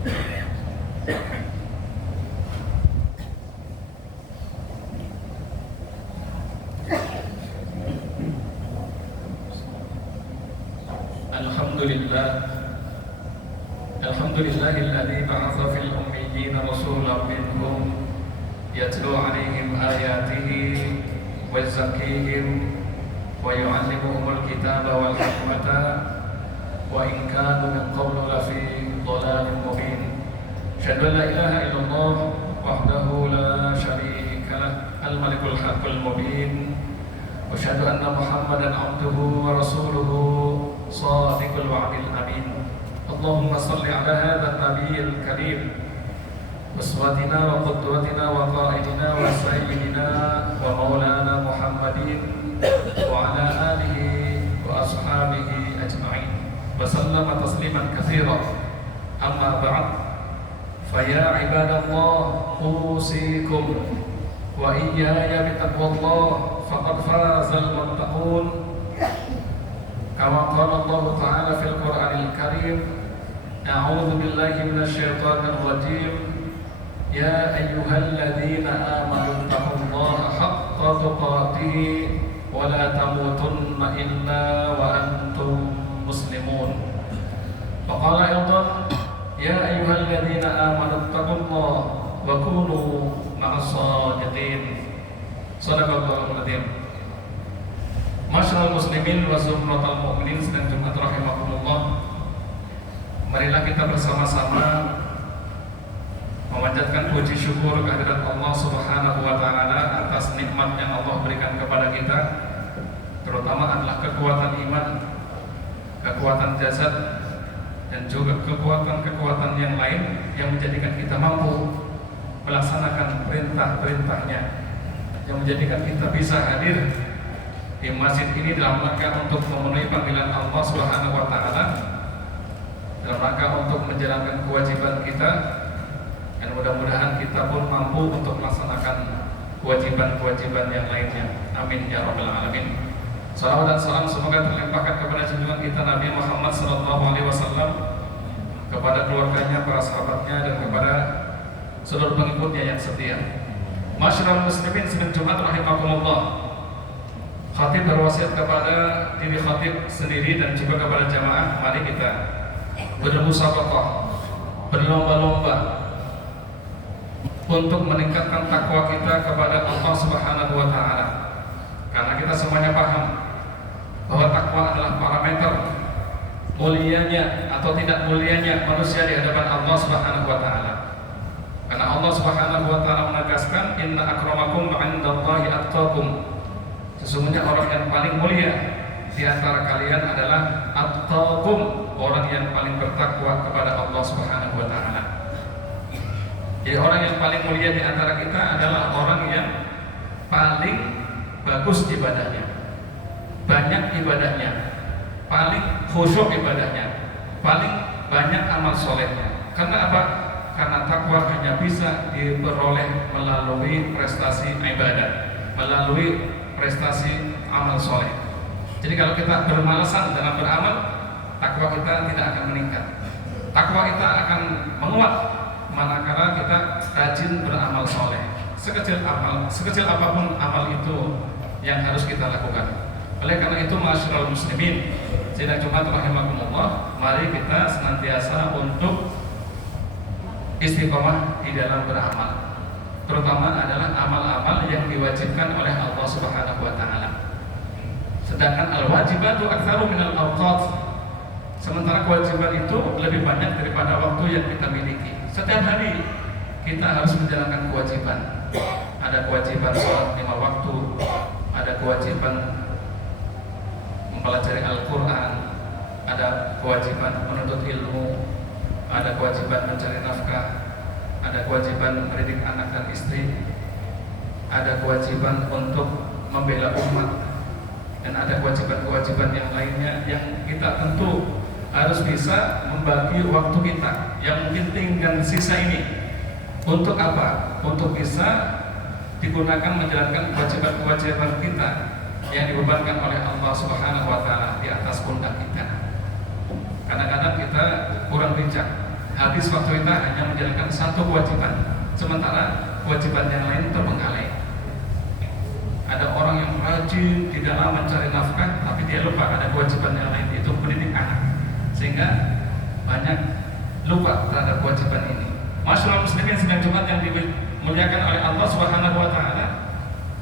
Alhamdulillah, alhamdulillahilladzi ba'atha fil ummiyyin rasulan minhum yatlu 'alaihim ayatihi wa yuzakkihim wa yu'allimuhumul kitaba wal hikmata wa in kanu min qablu lafi dhalalin mubin. Asyhadu an la ilaha illallah wahdahu la syarika lah, al-malikul haqqul mubin. Wa asyhadu anna Muhammadan 'abduhu wa rasuluhu shadiqul wa'dil amin. Allahumma shalli 'ala hadzal nabiyil karim uswatina wa qudwatina wa qa'idina wa sayyidina wa maulana Muhammadin wa 'ala alihi wa ashabihi ajma'in wa sallama tasliman katsiran. Amma ba'd, fa ya ibadallah usikum wa iyaya bitaqwallah faqad fazal muttaqun. Kama qala Allah Ta'ala fil Qur'anil Karim, a'udzu billahi minasy syaithanir rajim, ya ayyuhalladzina amanu taqullaha haqqa tuqatih wa la tamutunna illa wa antum muslimun. Wa qala aidan, ya ayyuhalladzina amanu taqullaha wa kunu ma'as shadiqin. Shadaqallahul adzim. Masyarul muslimin wa zumratul mu'minin sedang Jumat rahimakumullah. Marilah kita bersama-sama memanjatkan puji syukur kehadirat Allah Subhanahu wa taala atas nikmat yang Allah berikan kepada kita, terutama adalah kekuatan iman, kekuatan jasad, dan juga kekuatan-kekuatan yang lain yang menjadikan kita mampu melaksanakan perintah-perintahnya, yang menjadikan kita bisa hadir di masjid ini dalam rangka untuk memenuhi panggilan Allah Subhanahu wa taala, dalam rangka untuk menjalankan kewajiban kita, dan mudah-mudahan kita pun mampu untuk melaksanakan kewajiban-kewajiban yang lainnya. Amin ya rabbal alamin. Salawat dan salam semoga terlimpahkan kepada junjungan kita Nabi Muhammad sallallahu alaihi wasallam, kepada keluarganya, para sahabatnya, dan kepada seluruh pengikutnya yang setia. Masyarul muslimin sedang Jumat rahimakumullah. Khatib berwasiat kepada diri khatib sendiri dan juga kepada jamaah, mari kita bermusabaqah, berlomba-lomba untuk meningkatkan takwa kita kepada Allah Subhanahu wa taala. Karena kita semuanya paham bahwa takwa adalah parameter mulianya atau tidak mulianya manusia di hadapan Allah Subhanahu wa taala. Karena Allah Subhanahu wa taala menegaskan, inna akramakum 'indallahi atqakum. Sesungguhnya orang yang paling mulia di antara kalian adalah attaqum, orang yang paling bertakwa kepada Allah Subhanahu wa taala. Jadi orang yang paling mulia di antara kita adalah orang yang paling bagus ibadahnya, banyak ibadahnya, paling khusyuk ibadahnya, paling banyak amal solehnya. Karena apa? Karena takwa hanya bisa diperoleh melalui prestasi ibadah, melalui prestasi amal soleh. Jadi kalau kita bermalasan dalam beramal, takwa kita tidak akan meningkat. Takwa kita akan menguat manakala kita rajin beramal soleh. Sekecil apapun amal itu yang harus kita lakukan. Oleh karena itu, masyarul muslimin, sidang Jumat rahimakumullah, mari kita senantiasa untuk istiqomah di dalam beramal, terutama adalah amal-amal yang diwajibkan oleh Allah Subhanahu wa taala. Sedangkan al-wajibatu aktsaru minal awqat. Sementara kewajiban itu lebih banyak daripada waktu yang kita miliki. Setiap hari kita harus menjalankan kewajiban. Ada kewajiban sholat 5 waktu, ada kewajiban mempelajari Al-Qur'an, ada kewajiban menuntut ilmu, ada kewajiban mencari nafkah, ada kewajiban mendidik anak dan istri, ada kewajiban untuk membela umat, dan ada kewajiban-kewajiban yang lainnya yang kita tentu harus bisa membagi waktu kita yang mungkin tinggal sisa ini untuk apa? Untuk bisa digunakan menjalankan kewajiban-kewajiban kita yang dibebankan oleh Allah Subhanahu wa taala di atas pundak kita. Kadang-kadang kita kurang bijak, habis waktu kita hanya menjalankan satu kewajiban, sementara kewajiban yang lain terbengkalai. Ada orang yang rajin di dalam mencari nafkah, tapi dia lupa ada kewajiban yang lain, yaitu mendidik anak, sehingga banyak lupa terhadap kewajiban ini. Masyaallah muslimin sidang Jumat yang dimuliakan oleh Allah Subhanahu wa taala.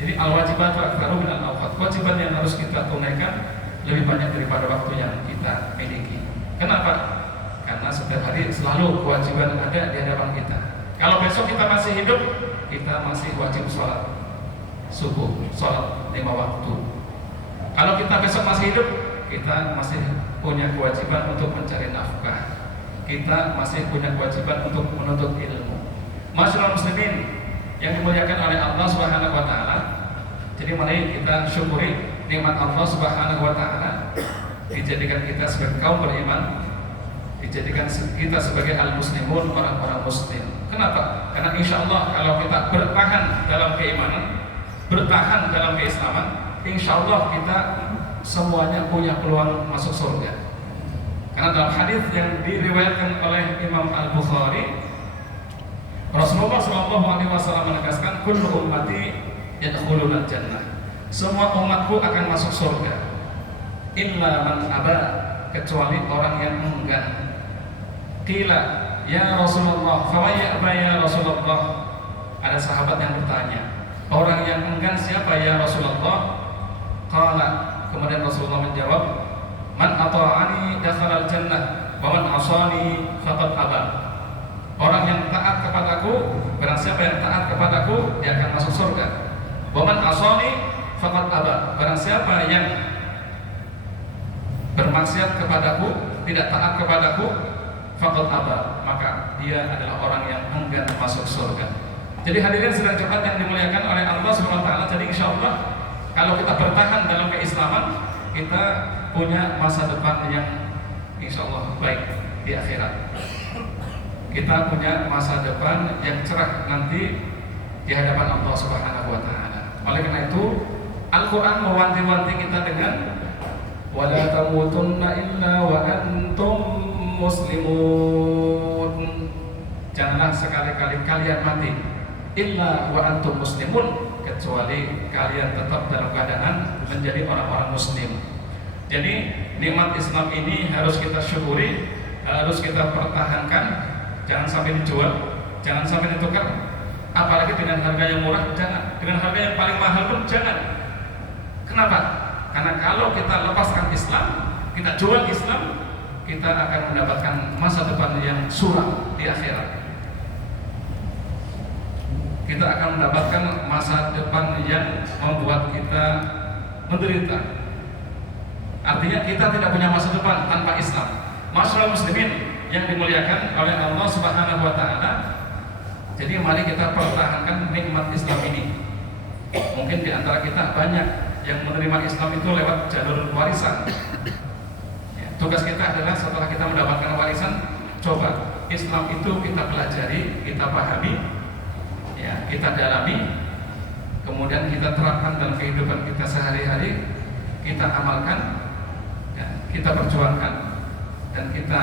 Jadi al-wajibatu akbaru minal awqat. Kewajiban yang harus kita tunaikan lebih banyak daripada waktu yang kita miliki. Kenapa? Karena setiap hari selalu kewajiban ada di hadapan kita. Kalau besok kita masih hidup, kita masih wajib sholat subuh, sholat 5 waktu. Kalau kita besok masih hidup, kita masih punya kewajiban untuk mencari nafkah. Kita masih punya kewajiban untuk menuntut ilmu. Masyaallah muslimin yang dimuliakan oleh Allah Subhanahu wa taala. Jadi mari kita syukuri nikmat Allah Subhanahu wa taala, dijadikan kita sebagai kaum beriman, dijadikan kita sebagai al-muslimun, orang-orang muslim. Kenapa? Karena insya Allah kalau kita bertahan dalam keimanan, bertahan dalam keislaman, insya Allah kita semuanya punya peluang masuk surga. Karena dalam hadis yang diriwayatkan oleh Imam Al-Bukhari, Rasulullah SAW menegaskan, kullu ummati yadkhuluna jannah. Semua umatku akan masuk surga. Illa man aba, kecuali orang yang enggan. Qila ya Rasulullah, fa ya'ba ya Rasulullah. Ada sahabat yang bertanya, orang yang enggan siapa ya Rasulullah? Qala, kemudian Rasulullah menjawab, man ata'ani dakhala al-jannah wa man asani faqad aba. Orang yang taat kepadaku, barang siapa yang taat kepadaku, dia akan masuk surga. Wa man asani faqad aba. Barang siapa yang bermaksiat kepadaku, tidak taat kepadaku, faqad aba, maka dia adalah orang yang enggan masuk surga. Jadi hadirin sidang Jumat yang dimuliakan oleh Allah Subhanahu wa taala, jadi insyaallah kalau kita bertahan dalam keislaman, kita punya masa depan yang insyaallah baik di akhirat. Kita punya masa depan yang cerah nanti di hadapan Allah Subhanahu wa taala. Oleh karena itu, Al-Qur'an mewanti-wanti kita dengan wala tamutunna illa wa antum muslimun. Janganlah sekali-kali kalian mati illa wa antum muslimun, kecuali kalian tetap dalam keadaan menjadi orang-orang muslim. Jadi nikmat Islam ini harus kita syukuri, harus kita pertahankan. Jangan sampai dijual, jangan sampai ditukar, apalagi dengan harga yang murah, jangan. Dengan harga yang paling mahal pun jangan. Kenapa? Karena kalau kita lepaskan Islam, kita jual Islam, kita akan mendapatkan masa depan yang suram di akhirat. Kita akan mendapatkan masa depan yang membuat kita menderita. Artinya kita tidak punya masa depan tanpa Islam. Masyaallah muslimin yang dimuliakan oleh Allah Subhanahu wa taala. Jadi mari kita pertahankan nikmat Islam ini. Mungkin di antara kita banyak yang menerima Islam itu lewat jalur warisan. Ya, tugas kita adalah setelah kita mendapatkan warisan, coba Islam itu kita pelajari, kita pahami, ya, kita dalami, kemudian kita terapkan dalam kehidupan kita sehari-hari, kita amalkan, ya, kita perjuangkan, dan kita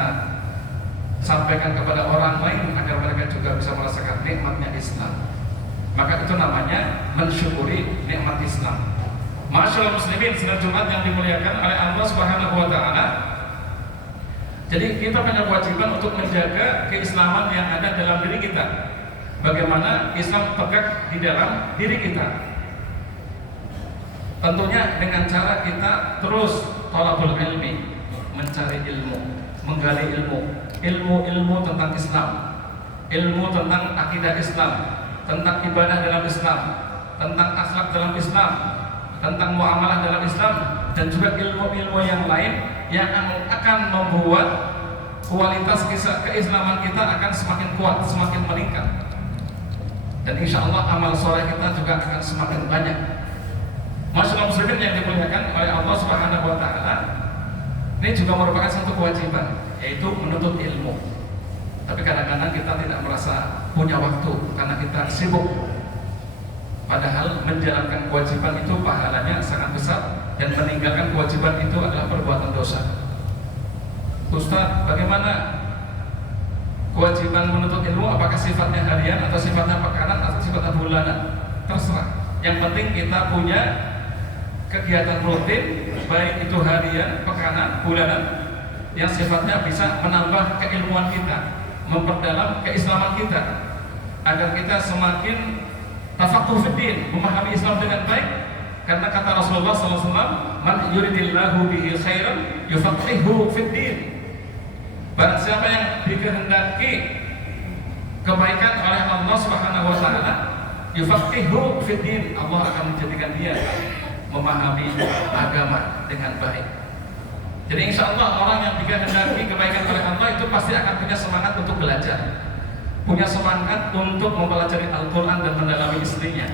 sampaikan kepada orang lain agar mereka juga bisa merasakan nikmatnya Islam. Maka itu namanya mensyukuri nikmat Islam. Masyaallah muslimin sidang Jumat yang dimuliakan oleh Allah Subhanahu wa taala. Jadi kita punya kewajiban untuk menjaga keislaman yang ada dalam diri kita. Bagaimana Islam tegak di dalam diri kita? Tentunya dengan cara kita terus thalabul ilmi, mencari ilmu, menggali ilmu tentang Islam, ilmu tentang akidah Islam, tentang ibadah dalam Islam, tentang akhlak dalam Islam, tentang muamalah dalam Islam, dan juga ilmu-ilmu yang lain yang akan membuat kualitas keislaman kita akan semakin kuat, semakin meningkat, dan insya Allah amal soleh kita juga akan semakin banyak. Masyaallah muslimin yang dimuliakan oleh Allah Subhanahu wa taala, ini juga merupakan satu kewajiban, yaitu menuntut ilmu. Tapi kadang-kadang kita tidak merasa punya waktu karena kita sibuk. Padahal menjalankan kewajiban itu pahalanya sangat besar, dan meninggalkan kewajiban itu adalah perbuatan dosa. Ustaz, bagaimana Kewajiban menuntut ilmu apakah sifatnya harian atau sifatnya pekanan atau sifatnya bulanan, terserah. Yang penting kita punya kegiatan rutin, baik itu harian, pekanan, bulanan, yang sifatnya bisa menambah keilmuan kita, memperdalam keislaman kita, agar kita semakin tafaqquh fiddin, memahami Islam dengan baik. Karena kata Rasulullah SAW, man yuridillahu bihi khairan yufaqihuhu fiddin. Barang siapa yang dikehendaki kebaikan oleh Allah Subhanahu wa taala, yufaqihu fiddin, Allah akan menjadikan dia memahami agama dengan baik. Jadi insya Allah orang yang dikehendaki kebaikan oleh Allah itu pasti akan punya semangat untuk belajar, punya semangat untuk mempelajari Al-Quran dan mendalami istrinya,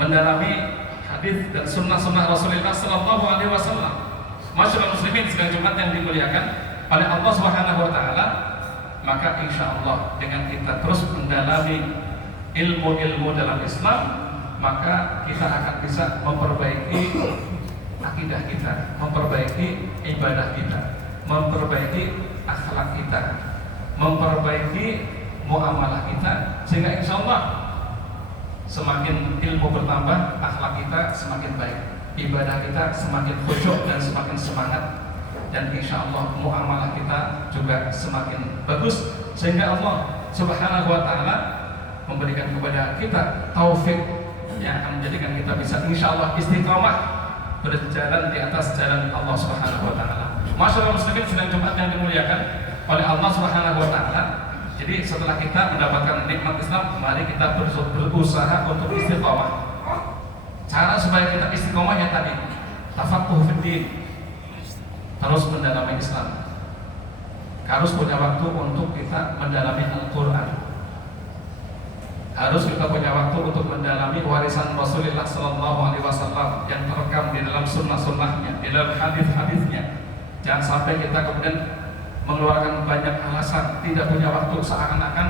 mendalami hadis dan sunnah-sunnah Rasulullah Sallallahu Alaihi Wasallam. Masyaallah muslimin sedang Jumat yang dimuliakan oleh Allah Subhanahu wa taala, maka insya Allah dengan kita terus mendalami ilmu-ilmu dalam Islam, maka kita akan bisa memperbaiki akidah kita, memperbaiki ibadah kita, memperbaiki akhlak kita, memperbaiki muamalah kita, sehingga insya Allah semakin ilmu bertambah, akhlak kita semakin baik, ibadah kita semakin khusyuk dan semakin semangat, dan insya Allah muamalah kita juga semakin bagus, sehingga Allah Subhanahu wa taala memberikan kepada kita taufik yang akan menjadikan kita bisa insya Allah istiqamah berjalan di atas jalan Allah Subhanahu wa taala. Masyaallah muslimin sedang Jumat yang dimuliakan oleh Allah Subhanahu wa taala. Jadi setelah kita mendapatkan nikmat Islam, mari kita berusaha untuk istiqamah. Cara supaya kita istiqamahnya tadi, tafaqquh fiddin, harus mendalami Islam, harus punya waktu untuk kita mendalami Al-Quran, harus kita punya waktu untuk mendalami warisan Rasulullah Sallallahu Alaihi Wasallam yang terekam di dalam sunnah-sunnahnya, di dalam hadis-hadisnya. Jangan sampai kita kemudian mengeluarkan banyak alasan, tidak punya waktu, seakan-akan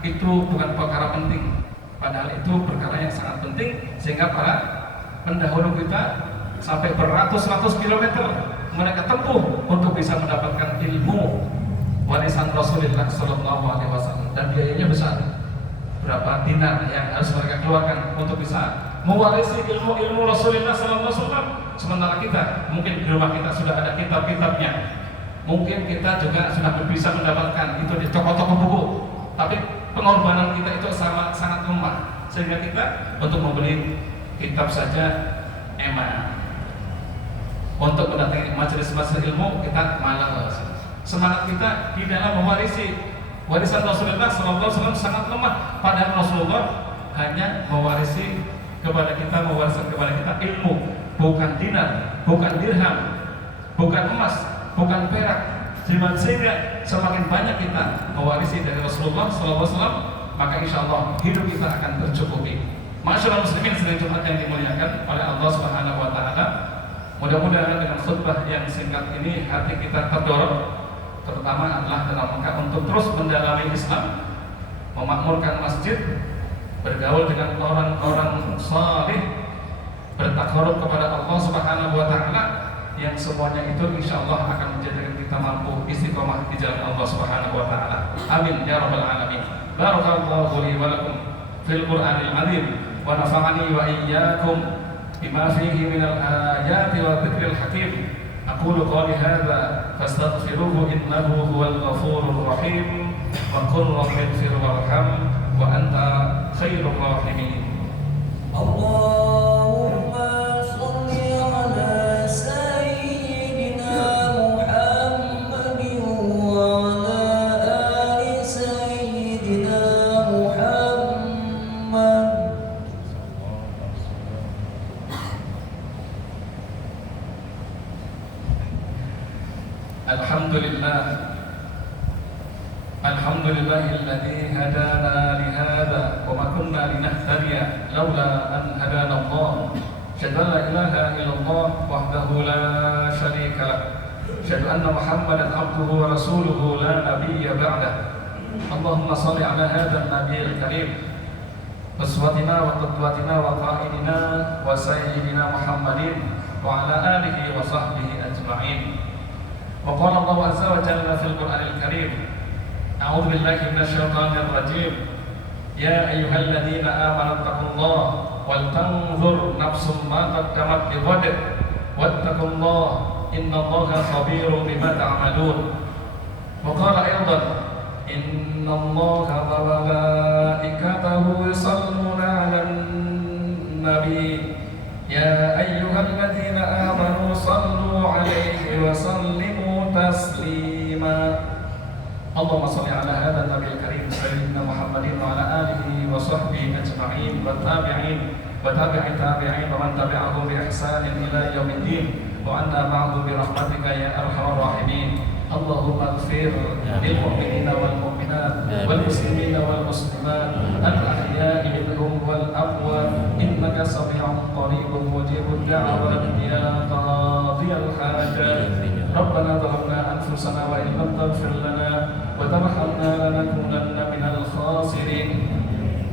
itu bukan perkara penting, padahal itu perkara yang sangat penting, sehingga para pendahulu kita sampai beratus-ratus kilometer mereka tempuh untuk bisa mendapatkan ilmu warisan Rasulullah Sallallahu Alaihi Wasallam, dan biayanya besar. Berapa dinar yang harus mereka keluarkan untuk bisa mewarisi ilmu-ilmu Rasulullah Sallallahu Alaihi Wasallam, sementara kita mungkin di rumah kita sudah ada kitab-kitabnya, mungkin kita juga sudah bisa mendapatkan itu di toko-toko buku, tapi pengorbanan kita itu sangat lemah, sehingga kita untuk membeli kitab saja emas. Untuk mendatangi majelis-majelis ilmu kita malas. Semangat kita di dalam mewarisi warisan Rasulullah SAW sangat lemah. Padahal Rasulullah hanya mewariskan kepada kita ilmu, bukan dinar, bukan dirham, bukan emas, bukan perak. Sehingga semakin banyak kita mewarisi dari Rasulullah SAW, maka insya Allah hidup kita akan tercukupi. Masyaallah muslimin sedang Jumat yang dimuliakan oleh Allah Subhanahu wa taala. Mudah-mudahan dengan khutbah yang singkat ini hati kita terdorong, terutama adalah dalam rangka untuk terus mendalami Islam, memakmurkan masjid, bergaul dengan orang-orang saleh, bertakarub kepada Allah Subhanahu wa taala, yang semuanya itu insyaallah akan menjadikan kita mampu istiqomah di jalan Allah Subhanahu wa taala. Amin ya rabbal alamin. Barakallahu li wa lakum fil Qur'anil azim wa nafa'ani wa iyyakum بما فيه من الآيات والذكر الحكيم. أقول قولي هذا فاستغفروه إنه هو الغفور الرحيم وقل رب اغفر وارحم وأنت خير الراحمين. اللهم صل على سيدنا محمد وعلى آل سيدنا محمد. Alhamdulillahilladzi hadana lihada wa ma kunna linahtadiya laula an hadana Allah. Asyhadu an la ilaha illallah wahdahu la syarika lah. Asyhadu anna Muhammadan abduhu wa rasuluhu la nabiyya ba'dah. Allahumma shalli ala hadzal nabiyil karim uswatina wa qudwatina wa qa'idina wa sayyidina Muhammadin wa ala alihi wa sahbihi ajma'in. وقال الله عز وجل في القرآن الكريم A'udzu billahi minasyaitonir rajim. Ya ayyuhalladzina amanu taqullaha wal tanzur nafsum ma qaddamat lighad wattaqullaha innallaha khabirun bima ta'malun. Wa qala aidan innallaha wa malaikatahu yusalluna 'alan nabi ya ayyuhalladzina amanu sallu 'alaihi wa sallimu taslima. Allahumma shalli ala hadzal nabiyil karim sayyidina Muhammadin wa ala alihi wa sahbihi ajma'in wa tabi'in wa tabi'i tabi'in wa man tabi'ahum bi ihsanin ila yaumiddin wa anna ba'du bi rahmatika ya arhamar rahimin. Allahumma ighfir lil mu'minina wal mu'minat wal muslimina wal muslimat al ahya'i minhum wal amwat innaka sami'un qaribun mujibud da'wat ya qadiyal hajat. Rabbana zalamna anfusana wa in lam taghfir lana wa tarhamna lanakunanna minal khasirin.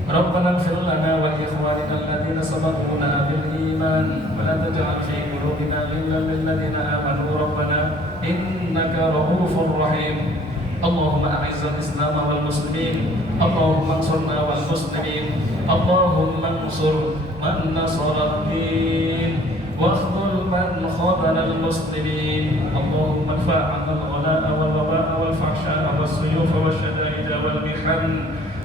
Rabbana ighfir lana wa li ikhwanina alladhina sabaquna bil iman wa la taj'al fi qulubina ghillan lil ladzina amanu rabbana innaka ra'ufur rahim. Allahumma a'izzal islam wal muslimin, Allahumma ansurna wal muslimin, Allahumma ansur man nasara ad-din واخذل من خذل المسلمين. اللهم ادفع عنا الغلاء والوباء والفحشاء والسيوف والشدائد والمحن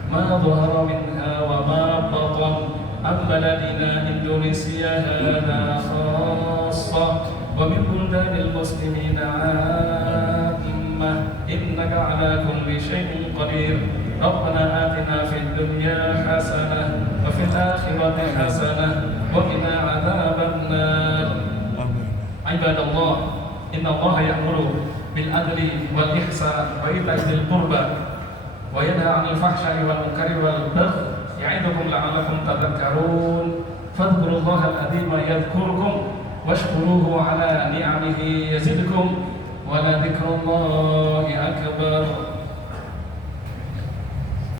ما ظهر منها وما بطن عن بلدنا إندونيسيا هذا خاصة ومن بلدان المسلمين عامة إنك على كل شيء قدير. ربنا آتنا في الدنيا حسنة وفي الآخرة حسنة وقنا عذاب النار. عباد الله إن الله يأمر بالعدل والإحسان وإيتاء ذي القربى وينهى عن الفحشاء والمنكر والبغي يعظكم لعلكم تذكرون. فاذكروا الله العظيم يذكركم واشكروه على نعمه يزدكم ولذكر الله أكبر.